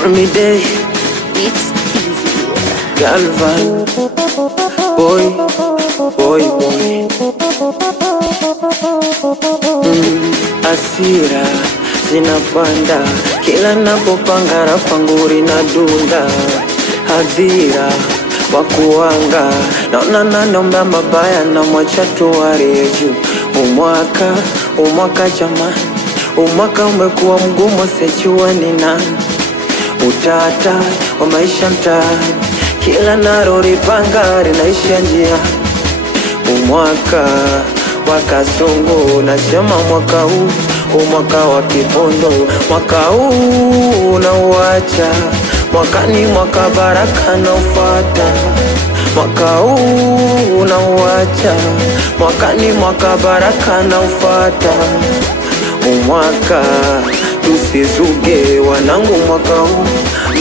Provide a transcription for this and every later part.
Call me day, It's easy. Galvan, boy, boy, boy. Asira zinapanda kila napopanga, rafanguri na dunda hadhira wakuanga naona nanomba mabaya na mwacha tuware juu. Umwaka jamani, umwaka umekuwa mgumu, sejua ni nani. Utata wa maisha mtaani, kila narolipanga linaisha njia. Umwaka wa kasongo, nasema mwaka huu umwaka wa kipondo. Mwaka huu unauacha, mwakani mwaka baraka na ufata. Mwaka huu unauacha, mwakani mwaka baraka na ufata. Umwaka tusizuge wanangu, mwaka huu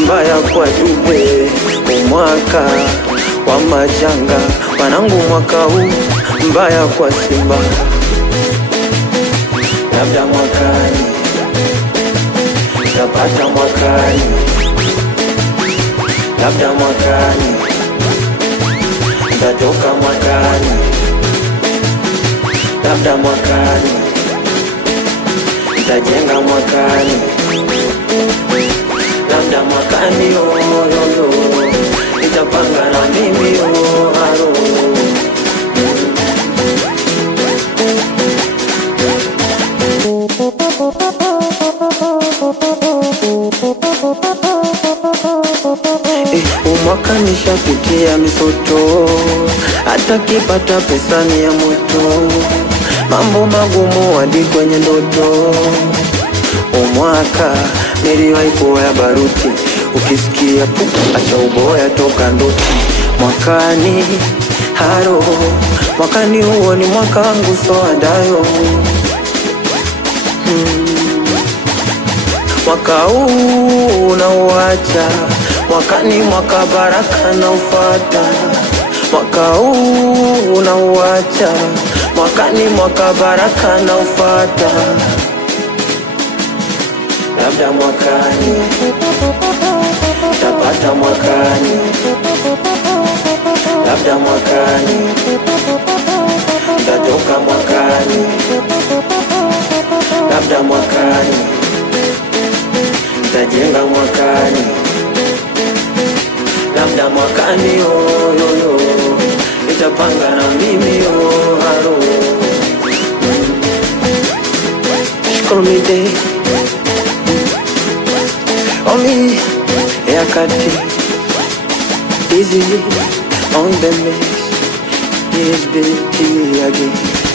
mbaya kwa dube. Umwaka wa majanga wanangu, mwaka huu mbaya kwa Simba. Labda mwakani tapata, mwakani labda mwakani tatoka, mwakani labda mwakani tajenga, mwakani labda mwakani yoyoyo nitapanga na mimi haro. Umwaka nishapitia misoto, hata kipata pesa ni ya moto, mambo magumu hadi kwenye ndoto. Umwaka niliwahi kuoya baruti, ukisikia pu acha uboya toka ndoti. Mwakani haro, mwakani huo ni mwaka wangu soadayo. Mwaka huu unauacha, mwakani mwaka baraka na ufata. Mwaka huu unauacha, mwakani mwaka baraka na ufata. Labda mwakani tapata, mwakani labda mwakani tatoka, mwakani labda mwakani tajenga, mwakani labda mwakani yoyoyo nitapanga na mimi haro. Call me day, only yakati easy on the mix, yes baby again.